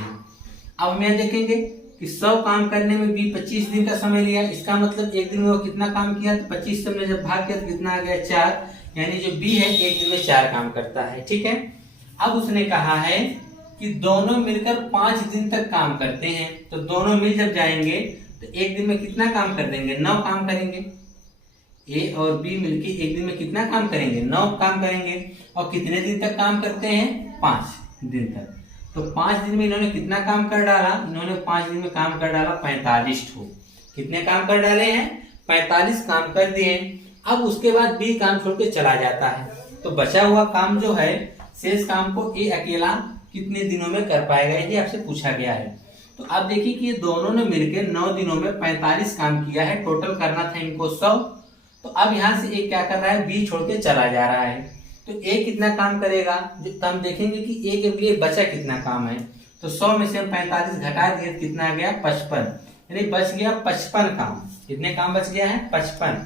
अब हम यहाँ देखेंगे कि 100 काम करने में बी 25 दिन का समय लिया, इसका मतलब एक दिन में वो कितना काम किया, तो 25 से हमने जब भाग किया तो कितना आ गया, 4, यानी जो बी है एक दिन में 4 काम करता है, ठीक है। अब उसने कहा है कि दोनों मिलकर 5 दिन तक काम करते हैं, तो दोनों मिल जब जाएंगे तो एक दिन में कितना काम कर देंगे, 9 काम करेंगे। ए और बी मिलके एक दिन में कितना काम करेंगे, 9 काम करेंगे। और कितने दिन तक काम करते हैं, 5 दिन तक। तो 5 दिन में इन्होंने कितना काम कर डाला, इन्होंने 5 दिन में काम कर डाला 45 ठो। कितने काम कर डाले हैं, 45 काम कर दिए। अब उसके बाद बी काम छोड़ के चला जाता है, तो बचा हुआ काम जो है, शेष काम को ए अकेला कितने दिनों में कर पाएगा, ये आपसे पूछा गया है। तो आप देखिए कि ये दोनों ने मिलकर 9 दिनों में 45 काम किया है, टोटल करना था इनको 100। तो अब यहाँ से ए क्या कर रहा है, बी छोड़ के चला जा रहा है, तो ए कितना काम करेगा, तो हम देखेंगे कि ए के लिए बचा कितना काम है। तो 100 में से हम 45 घटा दिए, कितना आ गया, 55, यानी बच गया 55 काम। कितने काम बच गया है, 55।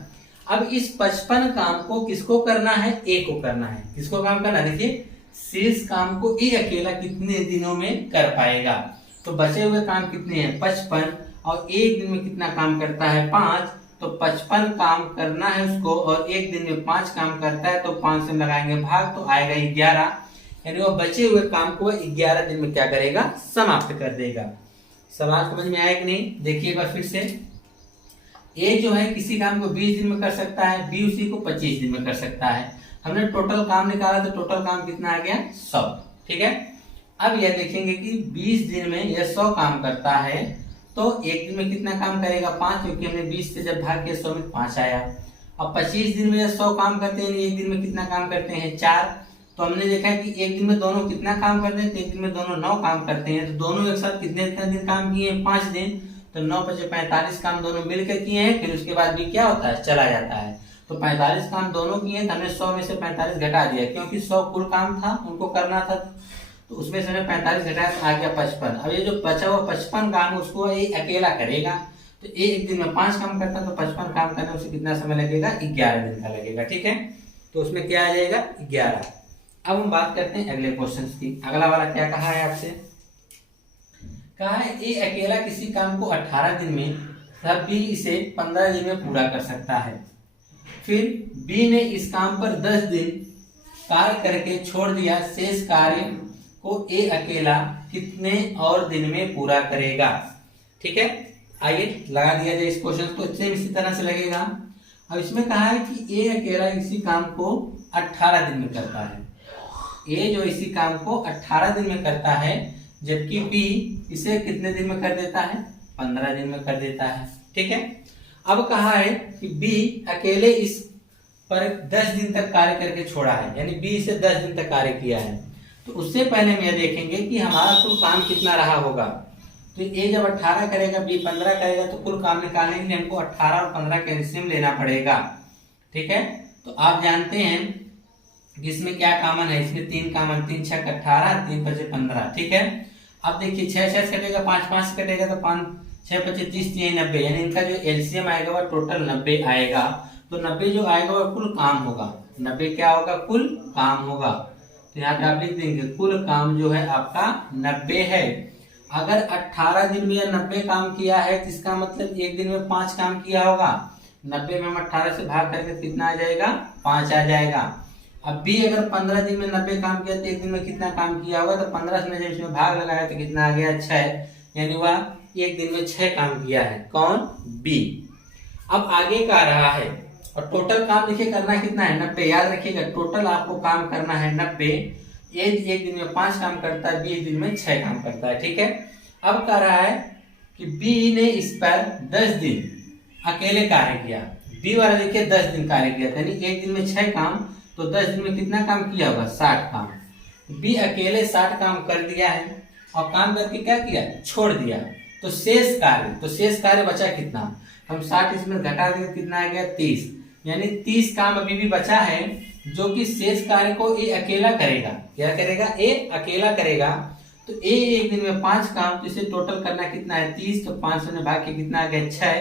अब इस 55 काम को किसको करना है, ए को करना है। किसको काम करना है, देखिए शेष काम को ए अकेला कितने दिनों में कर पाएगा। तो बचे हुए काम कितने हैं, 55, और एक दिन में कितना काम करता है, 5, तो 55 काम करना है उसको, और एक दिन में 5 काम करता है, तो 5 से लगाएंगे भाग, तो आएगा 11, यानी वो बचे हुए काम को 11 दिन में क्या करेगा, समाप्त कर देगा। सवाल समझ में आया कि नहीं, देखिए एक बार फिर से। ए जो है किसी काम को 20 दिन में कर सकता है, बी उसी को 25 दिन में कर सकता है। हमने टोटल काम निकाला, तो टोटल काम कितना आ गया, 100, ठीक है। अब यह देखेंगे कि 20 दिन में यह 100 काम करता है, तो एक दिन में कितना काम करेगा, 5, क्योंकि हमने 20 से जब भाग किया 100 में 5 आया। अब 25 दिन में यह 100 काम करते हैं, एक दिन में कितना काम करते हैं, 4। तो हमने देखा है कि एक दिन में दोनों कितना काम करते हैं, तो एक दिन में दोनों 9 काम करते हैं। तो दोनों एक साथ कितने दिन काम किए हैं, 5 दिन। तो 9 × 5 45 काम दोनों मिलकर किए हैं। फिर उसके बाद भी क्या होता है, चला जाता है। तो 45 काम दोनों किए हैं, तो हमने 100 में से 45 घटा दिया, क्योंकि 100 कुल काम था, उनको करना था, तो उसमें से हमने 45 घटाया तो आ गया 55। अब ये जो बचा हुआ 55 काम उसको ये अकेला करेगा, तो ये एक दिन में 5 काम करता है, तो 55 काम करने में उसे कितना समय लगेगा, 11 दिन का लगेगा, ठीक है। तो उसमें क्या आ जाएगा, 11। अब हम बात करते हैं अगले क्वेश्चन की। अगला वाला क्या कहा है आपसे, कहा है ए अकेला किसी काम को 18 दिन में, तब बी इसे 15 दिन में पूरा कर सकता है। फिर बी ने इस काम पर 10 दिन कार्य करके छोड़ दिया, शेष कार्य को ए अकेला कितने और दिन में पूरा करेगा, ठीक है। आइए लगा दिया जाए इस क्वेश्चन को, इसी तरह से लगेगा। अब इसमें कहा है कि ए अकेला इसी काम को 18 दिन में करता है। ए जो इसी काम को 18 दिन में करता है, जबकि बी इसे कितने दिन में कर देता है, 15 दिन में कर देता है, ठीक है। अब कहा है कि बी अकेले इस पर 10 दिन तक कार्य करके छोड़ा है, यानी बी इसे 10 दिन तक कार्य किया है। तो उससे पहले हम यह देखेंगे कि हमारा कुल काम कितना रहा होगा। तो तो ए जब 18 करेगा, बी 15 करेगा, तो कुल काम निकालने के लिए हमको 18 और 15 का एलसीएम लेना पड़ेगा। ठीक है, तो आप जानते हैं कि इसमें क्या कॉमन है, इसमें 3 कॉमन, 3 6 18, 3 5 15। ठीक है, अब देखिए 6 6 कटेगा, 5 5 कटेगा, तो 5 6 25 30 3 90, यानी इनका जो एलसीएम आएगा वह टोटल 90 आएगा। तो 90 जो आएगा वह कुल काम होगा। 90 क्या होगा, कुल काम होगा। तो यहाँ पे आप लिख देंगे कुल काम जो है आपका 90 है। अगर 18 दिन में या 90 काम किया है तो इसका मतलब एक दिन में 5 काम किया होगा। 90 में हम 18 से भाग करके कितना आ जाएगा, 5 आ जाएगा। अब भी अगर 15 दिन में 90 काम किया तो एक दिन में कितना काम किया होगा, तो 15 से जब इसमें भाग लगाया तो कितना आ गया, 6, यानी वह एक दिन में 6 काम किया है। कौन, बी। अब आगे का रहा है और टोटल काम देखिए करना कितना है, 90। याद रखिएगा टोटल आपको काम करना है 90। ए एक दिन में 5 काम करता है, बी एक दिन में 6 काम करता है। ठीक है, अब कह रहा है कि बी ने इस पर 10 दिन अकेले कार्य किया। बी वाला देखिए 10 दिन कार्य किया, यानी एक दिन में 6 काम, तो 10 दिन में कितना काम किया होगा, 60 काम। बी अकेले 60 काम कर दिया है और काम करके क्या किया, छोड़ दिया। तो शेष कार्य बचा कितना, हम 60 इसमें घटा देंगे, कितना आ गया, 30, यानी 30 काम अभी भी बचा है जो कि शेष कार्य को ए अकेला करेगा। क्या करेगा, ए अकेला करेगा। तो ए एक दिन में 5 काम, तो इसे टोटल करना कितना है, 30, तो 5 से भाग के कितना आ गया, 6,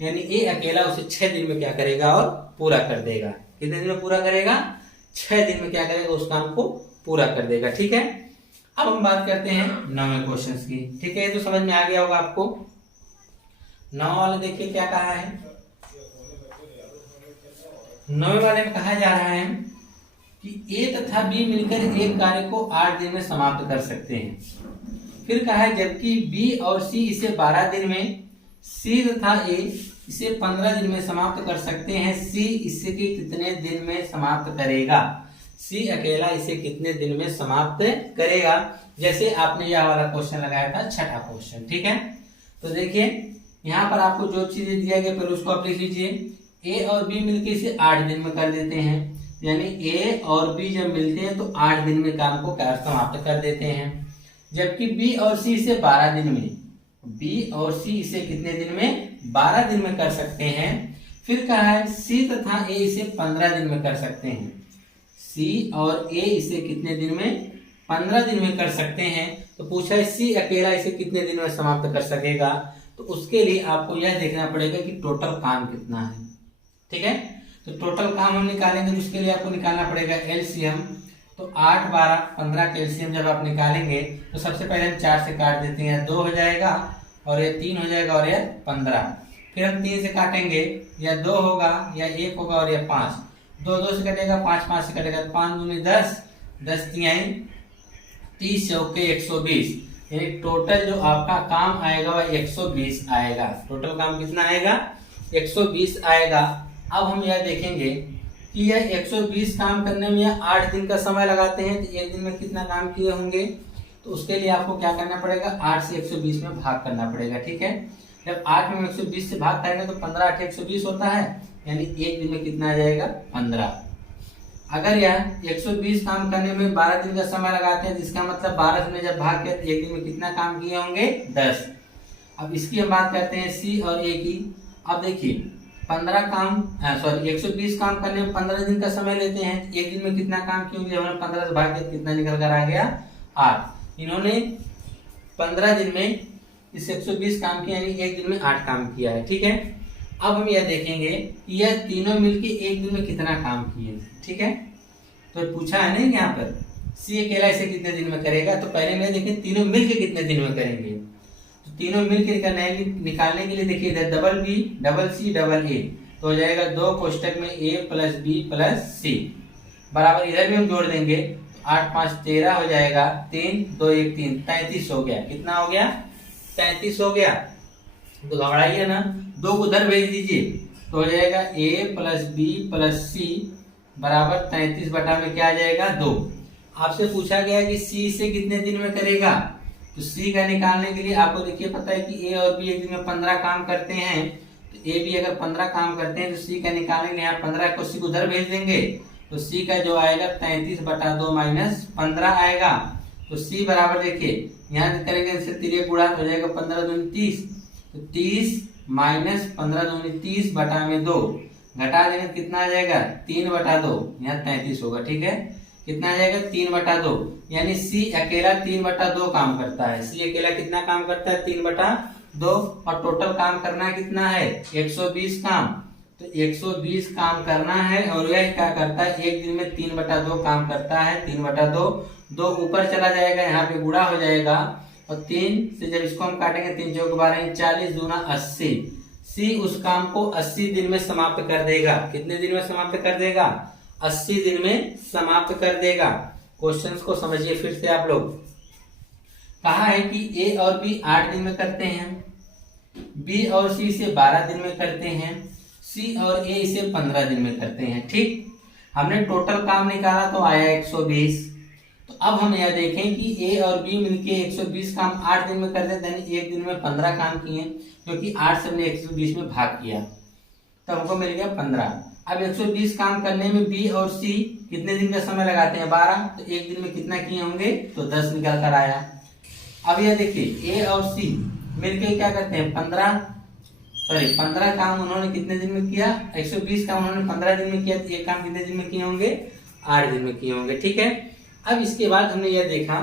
यानी ए अकेला उसे 6 दिन में क्या करेगा और पूरा कर देगा। कितने दिन में पूरा करेगा, 6 दिन में क्या करेगा, उस काम को पूरा कर देगा। ठीक है, अब हम बात करते हैं 9वें क्वेश्चन की। ठीक है, तो समझ में आ गया होगा आपको। 9 वाला देखिए क्या कहा है, 9वें वाले में कहा जा रहा है कि ए तथा बी मिलकर एक कार्य को 8 दिन में समाप्त कर सकते हैं। फिर कहा है जबकि बी और सी इसे 12 दिन में, सी तथा ए इसे 15 दिन में समाप्त कर सकते हैं। सी इसे कितने दिन में समाप्त करेगा, सी अकेला इसे कितने दिन में समाप्त करेगा। जैसे आपने यह वाला क्वेश्चन लगाया था, छठा क्वेश्चन। ठीक है, तो देखिए यहाँ पर आपको जो चीजें दिया गया पहले उसको आप लिख लीजिए। ए और बी मिलकर इसे 8 दिन में कर देते हैं, यानी ए और बी जब मिलते हैं तो 8 दिन में काम को समाप्त कर देते हैं। जबकि बी और सी इसे 12 दिन में, बी और सी इसे कितने दिन में, 12 दिन में कर सकते हैं। फिर कहा है सी तथा ए इसे 15 दिन में कर सकते हैं। सी और ए इसे कितने दिन में, 15 दिन में कर सकते हैं। तो पूछा है सी अकेला इसे कितने दिन में समाप्त कर सकेगा, तो उसके लिए आपको यह देखना पड़ेगा कि टोटल काम कितना है। ठीक है, तो टोटल काम हम निकालेंगे तो उसके लिए आपको निकालना पड़ेगा एलसीएम। तो 8 12 15 का एलसीएम जब आप निकालेंगे तो सबसे पहले हम 4 से काट देते हैं, 2 हो जाएगा और ये 3 हो जाएगा और ये 15। फिर हम 3 से काटेंगे, या 2 होगा या 1 होगा और ये 5, 2 2 से कटेगा, 5 5 से कटेगा, 5 दूनी 10, 10 3 30 चौके 120, यानी टोटल जो आपका काम आएगा वह 120 आएगा। टोटल काम कितना आएगा, 120 आएगा। अब हम यह देखेंगे कि यह 120 काम करने में 8 दिन का समय लगाते हैं, तो एक दिन में कितना काम किए होंगे। तो उसके लिए आपको क्या करना पड़ेगा, 8 से 120 में भाग करना पड़ेगा। ठीक है, जब 8 में 120 से भाग करेंगे तो 15 8 120 होता है, यानी एक दिन में कितना आ जाएगा, 15। अगर यह 120 काम करने में 12 दिन का समय लगाते हैं, जिसका मतलब 12 में जब भाग किया तो एक दिन में कितना काम किए होंगे, 10। अब इसकी हम बात करते हैं सी और ए की। अब देखिए 120 काम करने में 15 दिन का समय लेते हैं, एक दिन में कितना काम किए होंगे, जब हमने 15 से भाग किया कितना निकल कर आ गया, 8। इन्होंने 15 दिन में इस 120 काम किया, यानी एक दिन में 8 काम किया है। ठीक है, अब हम यह देखेंगे कि यह तीनों मिलके एक दिन में कितना काम किए। ठीक है, तो पूछा है ना यहाँ पर सी अकेला इसे कितने दिन में करेगा, तो पहले में देखें तीनों मिलके कितने दिन में करेंगे। तो तीनों मिलकर निकालने के लिए देखिए इधर double B double C double A, तो हो जाएगा 2 कोष्टक में A plus B plus C बराबर, इधर भी हम जोड़ देंगे 8 5 13 हो जाएगा, 3 2 1 3 33 हो गया। कितना हो गया, 33 हो गया। तो घबराइए ना, 2 को उधर भेज दीजिए तो हो जाएगा a plus B plus C बराबर 33 बटा में क्या आ जाएगा, 2। आपसे पूछा गया कि सी से कितने दिन में करेगा, तो सी का निकालने के लिए आपको देखिए पता है कि ए और बी एक दिन में 15 काम करते हैं, तो ए बी अगर 15 काम करते हैं तो सी का निकालेंगे, यहाँ 15 को सी को उधर भेज देंगे, तो सी का जो आएगा 33 बटा 2 माइनस 15 आएगा। तो सी बराबर देखिए यहाँ करेंगे इससे तिरिया गुणा हो जाएगा 15 दूनी 30, तो 30 माइनस 15 दूनी 30 बटा में 2 घटा देंगे कितना आ जाएगा 3/2, यहाँ 33 होगा। ठीक है, कितना आ जाएगा 3/2, यानी सी अकेला 3/2 काम करता है। सी अकेला कितना काम करता है 3/2, और टोटल काम करना कितना है 120 काम। तो 120 काम करना है और यह क्या करता है एक दिन में 3/2 काम करता है। 3/2, 2 ऊपर चला जाएगा, यहाँ पे गुणा हो जाएगा, और 3 से जब इसको हम काटेंगे 3 चौक 12 40 दूना 80। सी उस काम को 80 दिन में समाप्त कर देगा। कितने दिन में समाप्त कर देगा 80 दिन में समाप्त कर देगा। क्वेश्चंस को समझिए फिर से आप लोग। कहा है कि ए और बी 8 दिन में करते हैं, बी और सी से 12 दिन में करते हैं, सी और ए इसे 15 दिन में करते हैं। ठीक, हमने टोटल काम निकाला तो आया 120। तो अब हम यह देखें कि ए और बी मिलके 120 काम 8 दिन में करते हैं, यानी एक दिन में 15 काम किए, क्योंकि 8 से हमने 120 में भाग किया तो हमको मिल गया 15। अब 120 काम करने में बी और सी कितने दिन का समय लगाते हैं 12, तो एक दिन में कितना किए होंगे तो 10 निकल कर आया। अब यह देखिए ए और सी मिलके क्या करते हैं 15 काम उन्होंने कितने दिन में किया 120 काम उन्होंने 15 दिन में किया, तो एक काम कितने दिन में किए होंगे 8 दिन में किए होंगे। ठीक है, अब इसके बाद हमने यह देखा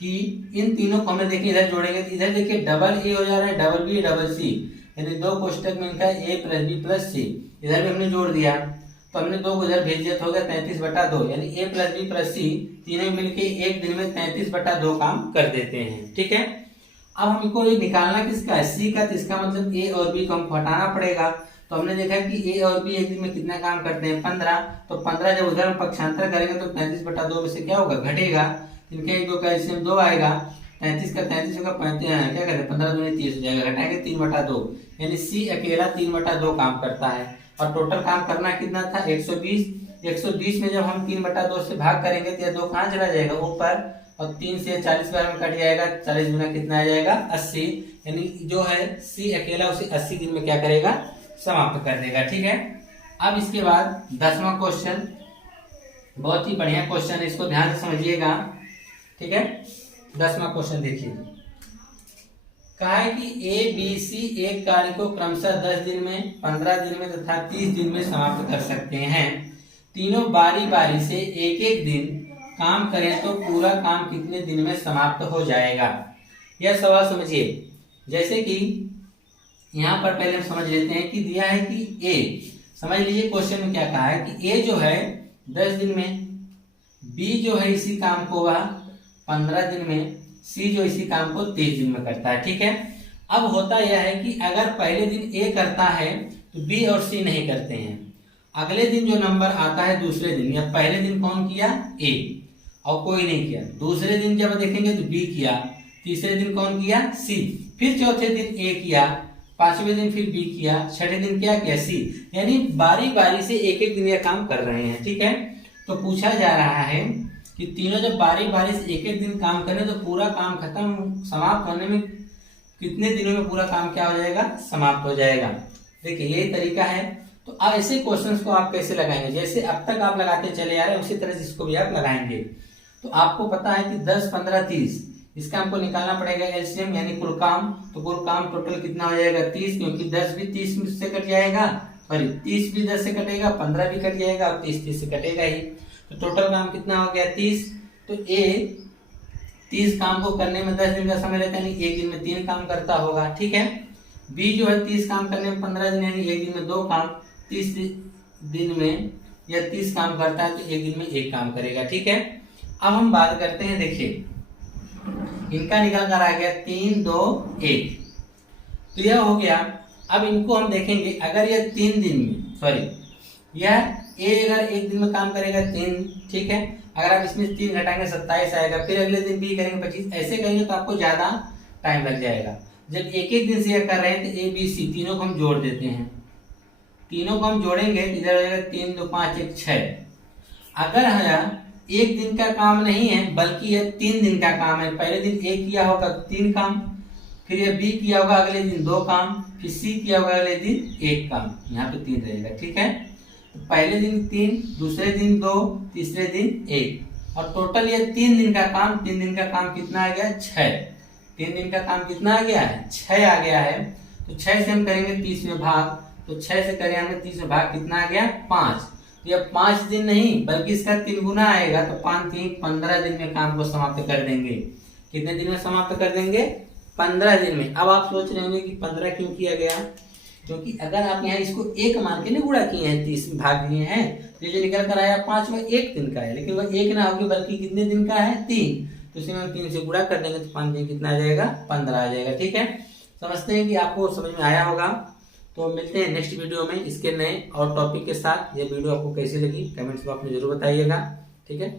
कि इन तीनों को हमें देखिए इधर जोड़ेंगे, तो इधर देखिए डबल ए हो जा रहा है, डबल बी डबल सी, यानी 2 कोष्टक में इनका ए प्लस बी प्लस सी, इधर भी हमने जोड़ दिया, तो हमने 2 को इधर भेज दिया तो हो गया 33/2, यानी ए प्लस बी प्लस सी तीनों मिलके एक दिन में 33/2 काम कर देते हैं। ठीक है, अब हमको ये निकालना किसका है सी का, तो इसका मतलब ए और बी को हमको हटाना पड़ेगा। तो हमने देखा कि ए और बी एक दिन में कितना काम करते हैं 15, तो 15 जब उधर हम पक्षांतर करेंगे तो 33/2 में से क्या होगा घटेगा, इनके 1 2 कैल्शियम 2 आएगा, 33 का 33 होगा 35, क्या कहते हैं 15 दूनी 30 हो जाएगा, घटाएंगे 3/2, यानी सी अकेला 3/2 काम करता है। और टोटल काम करना कितना था 120। 120 में जब हम 3/2 से भाग करेंगे तो यह 2 कहाँ चला जाएगा ऊपर, और 3 से 40 बार में कट जाएगा, 40 गुना कितना आ जाएगा 80, यानी जो है सी अकेला उसे 80 दिन में क्या करेगा समाप्त कर देगा। ठीक है, अब इसके बाद 10वां क्वेश्चन बहुत ही बढ़िया क्वेश्चन है, इसको ध्यान से समझिएगा। ठीक है, 10वां क्वेश्चन देखिए, कहा है कि ए बी सी एक कार्य को क्रमशः 10 दिन में 15 दिन में तथा 30 दिन में समाप्त कर सकते हैं। तीनों बारी बारी से एक एक दिन काम करें तो पूरा काम कितने दिन में समाप्त हो जाएगा। यह सवाल समझिए, जैसे कि यहाँ पर पहले हम समझ लेते हैं कि दिया है कि ए, समझ लीजिए क्वेश्चन में क्या कहा है कि ए जो है 10 दिन में, बी जो है इसी काम को वह 15 दिन में, सी जो इसी काम को 30 दिन में करता है। ठीक है, अब होता यह है कि अगर पहले दिन ए करता है तो बी और सी नहीं करते हैं, अगले दिन जो नंबर आता है दूसरे दिन, या पहले दिन कौन किया ए और कोई नहीं किया, दूसरे दिन जब देखेंगे तो बी किया, तीसरे दिन कौन किया सी, फिर चौथे दिन ए किया, पांचवें दिन फिर बी किया, छठे दिन क्या किया सी, यानी बारी बारी से एक एक दिन यह काम कर रहे हैं। ठीक है, तो पूछा जा रहा है कि तीनों जब बारी बारी से एक एक दिन काम करें तो पूरा काम खत्म समाप्त होने में कितने दिनों में पूरा काम क्या हो जाएगा समाप्त हो जाएगा। देखिए यही तरीका है। तो अब ऐसे क्वेश्चंस को आप कैसे लगाएंगे, जैसे अब तक आप लगाते चले आ रहे हैं उसी तरह से इसको भी आप लगाएंगे। तो आपको पता है कि 10 15 30, इसका हमको निकालना पड़ेगा एलसीएम, यानी कुल काम। तो कुल काम टोटल कितना हो जाएगा 30, क्योंकि 10 भी 30 से कट जाएगा, सॉरी 30 भी 10 से कटेगा, 15 भी कट जाएगा और 30 से कटेगा ही। तो टोटल काम कितना हो गया 30। तो ए 30 काम को करने में 10 दिन का समय रहता है, यानी एक दिन में 3 काम करता होगा। ठीक है, बी जो है 30 काम करने में 15 दिन, यानी एक दिन में 2 काम, 30 दिन में या 30 काम करता है तो एक दिन में 1 काम करेगा। ठीक है, अब हम बात करते हैं, देखिए इनका निकल कर आ गया 3 2 1, तो यह हो गया। अब इनको हम देखेंगे, अगर यह 3 दिन में, सॉरी यह ए अगर एक दिन में काम करेगा 3, ठीक है, अगर आप इसमें 3 घटाएंगे 27 आएगा, फिर अगले दिन बी करेंगे 25, ऐसे करेंगे तो आपको ज्यादा टाइम लग जाएगा। जब एक एक दिन से यह कर रहे हैं तो ए बी सी तीनों को हम जोड़ देते हैं, तीनों को हम जोड़ेंगे तो इधर हो जाएगा 3 2 5 1 6। अगर है एक दिन का काम नहीं है बल्कि यह 3 दिन का काम है, पहले दिन ए किया होगा 3 काम, फिर यह बी किया होगा अगले दिन 2 काम, फिर सी किया होगा अगले दिन 1 काम, यहाँ पे 3 रहेगा। ठीक है, तो पहले दिन 3, दूसरे दिन 2, तीसरे दिन 1, और टोटल ये 3 दिन का काम, 3 दिन का काम कितना आ गया 6, 3 दिन का काम कितना आ गया है 6 आ गया है। तो 6 से हम करेंगे 30 में भाग, तो 6 से करें हमने 30 में भाग कितना आ गया 5। तो ये 5 दिन नहीं बल्कि इसका 3 गुना आएगा, तो 5 3 15 दिन में काम को समाप्त कर देंगे। कितने दिन में समाप्त कर देंगे 15 दिन में। अब आप सोच रहे होंगे कि 15 क्यों किया गया, क्योंकि अगर आप यहाँ इसको 1 मान के नहीं गुणा किए हैं 30 में भाग लिए हैं, तो ये निकल कर आया 5 वह 1 दिन का है, लेकिन वह 1 ना होगी बल्कि कितने दिन का है 3। तो इसे हम 3 से गुणा कर देंगे तो 5 दिन कितना आ जाएगा 15 आ जाएगा। ठीक है, समझते हैं कि आपको समझ में आया होगा। तो मिलते हैं नेक्स्ट वीडियो में इसके नए और टॉपिक के साथ। ये वीडियो आपको कैसी लगी कमेंट्स में आपने जरूर बताइएगा। ठीक है।